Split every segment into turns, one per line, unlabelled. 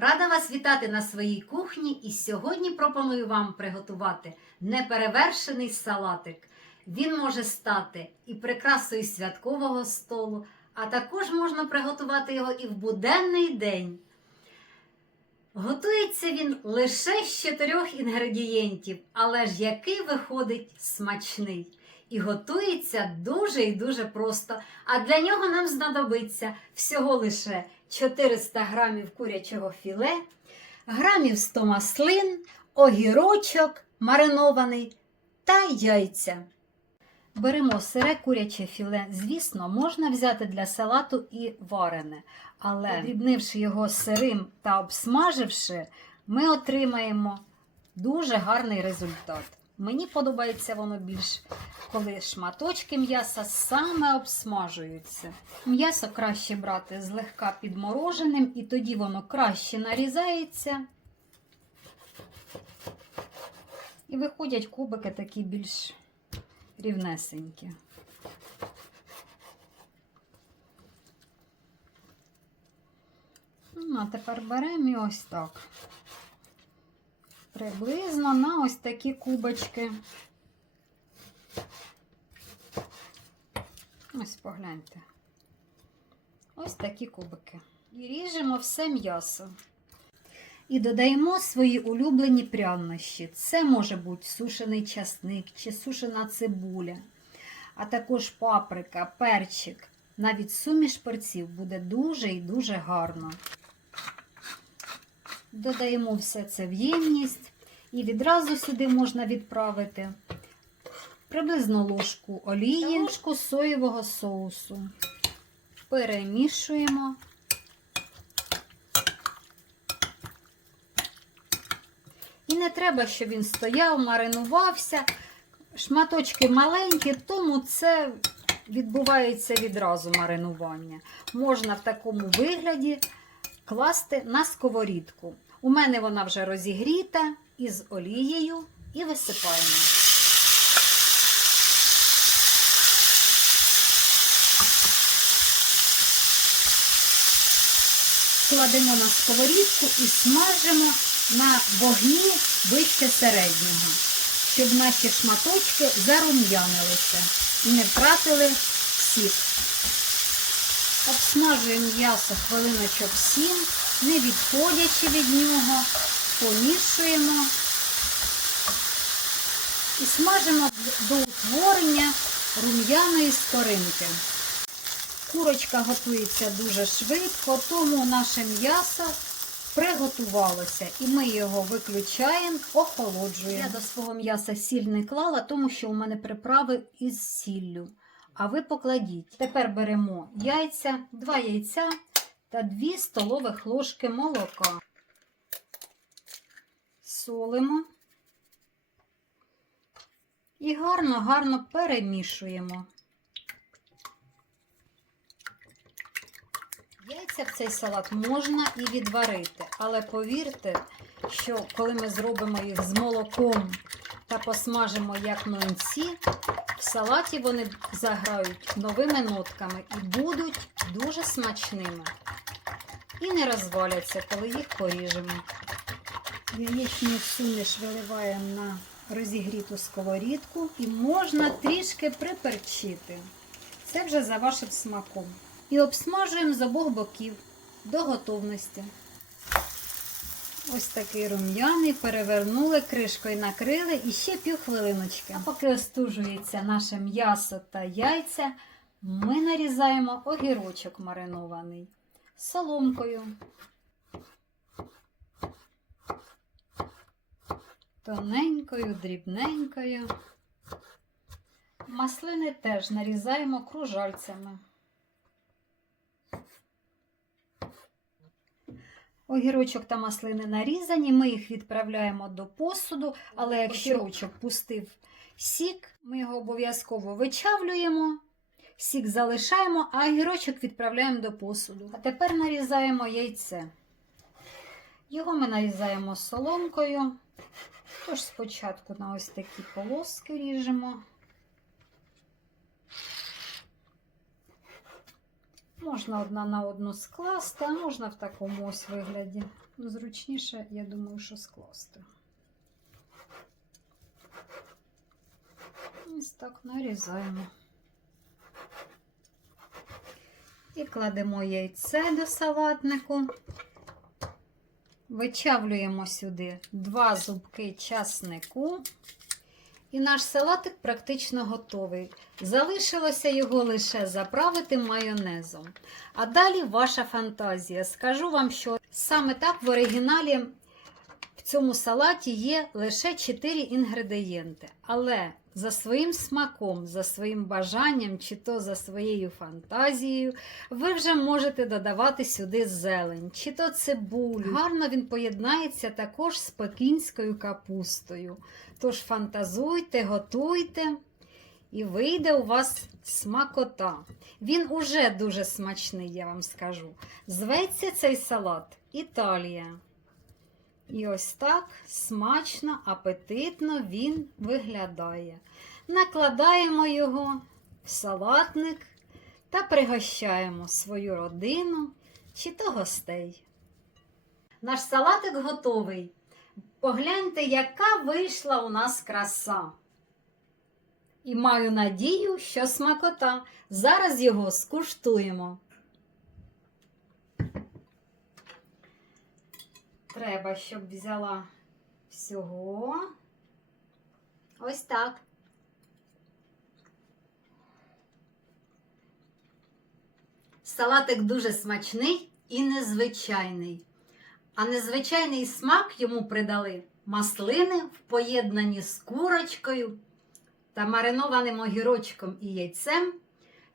Рада вас вітати на своїй кухні і сьогодні пропоную вам приготувати неперевершений салатик. Він може стати і прикрасою святкового столу, а також можна приготувати його і в буденний день. Готується він лише з чотирьох інгредієнтів, але ж який виходить смачний. І готується дуже і дуже просто. А для нього нам знадобиться всього лише 400 грамів курячого філе, грамів 100 маслин, огірочок маринований та яйця. Беремо сире куряче філе. Звісно, можна взяти для салату і варене, але дрібнивши його сирим та обсмаживши, ми отримаємо дуже гарний результат. Мені подобається воно більш, коли шматочки м'яса саме обсмажуються. М'ясо краще брати злегка підмороженим, і тоді воно краще нарізається. І виходять кубики такі більш рівнесенькі. Ну, а тепер беремо і ось так. Приблизно на ось такі кубочки. Ось погляньте. Ось такі кубики. І ріжемо все м'ясо. І додаємо свої улюблені прянощі. Це може бути сушений часник чи сушена цибуля, а також паприка, перчик. Навіть суміш перців буде дуже і дуже гарно. Додаємо все це в ємність і відразу сюди можна відправити приблизно ложку олії, ложку соєвого соусу. Перемішуємо. І не треба, щоб він стояв, маринувався. Шматочки маленькі, тому це відбувається відразу маринування. Можна в такому вигляді класти на сковорідку. У мене вона вже розігріта із олією і висипаємо. Кладемо на сковорідку і смажимо на вогні вище середнього, щоб наші шматочки зарум'янилися і не втратили сік. Обсмажуємо м'ясо хвилиночок 7, не відходячи від нього, помішуємо і смажимо до утворення рум'яної скоринки. Курочка готується дуже швидко, тому наше м'ясо приготувалося. І ми його виключаємо, охолоджуємо. Я до свого м'яса сіль не клала, тому що у мене приправи із сіллю. А ви покладіть. Тепер беремо яйця, 2 яйця та 2 столових ложки молока. Солимо і гарно-гарно перемішуємо. Яйця в цей салат можна і відварити, але повірте, що коли ми зробимо їх з молоком та посмажимо як млинці, в салаті вони заграють новими нотками і будуть дуже смачними. І не розваляться, коли їх поріжемо. Яєчну суміш виливаємо на розігріту сковорідку і можна трішки приперчити. Це вже за вашим смаком. І обсмажуємо з обох боків до готовності. Ось такий рум'яний, перевернули, кришкою накрили і ще пів. А поки остужується наше м'ясо та яйця, ми нарізаємо огірочок маринований соломкою. Тоненькою, дрібненькою. Маслини теж нарізаємо кружальцями. Огірочок та маслини нарізані, ми їх відправляємо до посуду, але якщо огірочок пустив сік, ми його обов'язково вичавлюємо, сік залишаємо, а огірочок відправляємо до посуду. А тепер нарізаємо яйце. Його ми нарізаємо соломкою. Тож спочатку на ось такі полоски ріжемо. Можна одна на одну скласти, а можна в такому ось вигляді. Ну, зручніше, я думаю, що скласти. Ось так нарізаємо. І кладемо яйце до салатнику. Вичавлюємо сюди два зубки часнику. І наш салатик практично готовий. Залишилося його лише заправити майонезом. А далі ваша фантазія. Скажу вам, що саме так в оригіналі в цьому салаті є лише 4 інгредієнти. Але за своїм смаком, за своїм бажанням, чи то за своєю фантазією, ви вже можете додавати сюди зелень, чи то цибулю. Гарно він поєднається також з пекінською капустою. Тож фантазуйте, готуйте, і вийде у вас смакота. Він уже дуже смачний, я вам скажу. Зветься цей салат Італія. І ось так смачно, апетитно він виглядає. Накладаємо його в салатник та пригощаємо свою родину чи то гостей. Наш салатик готовий. Погляньте, яка вийшла у нас краса. І маю надію, що смакота. Зараз його скуштуємо. Треба, щоб взяла всього. Ось так. Салатик дуже смачний і незвичайний. А незвичайний смак йому придали маслини в поєднанні з курочкою та маринованим огірочком і яйцем.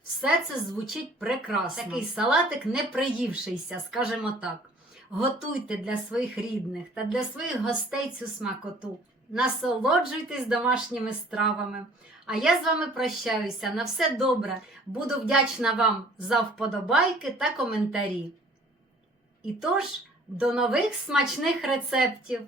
Все це звучить прекрасно. Такий салатик не приївшийся, скажімо так. Готуйте для своїх рідних та для своїх гостей цю смакоту. Насолоджуйтесь домашніми стравами. А я з вами прощаюся. На все добре. Буду вдячна вам за вподобайки та коментарі. І тож, до нових смачних рецептів!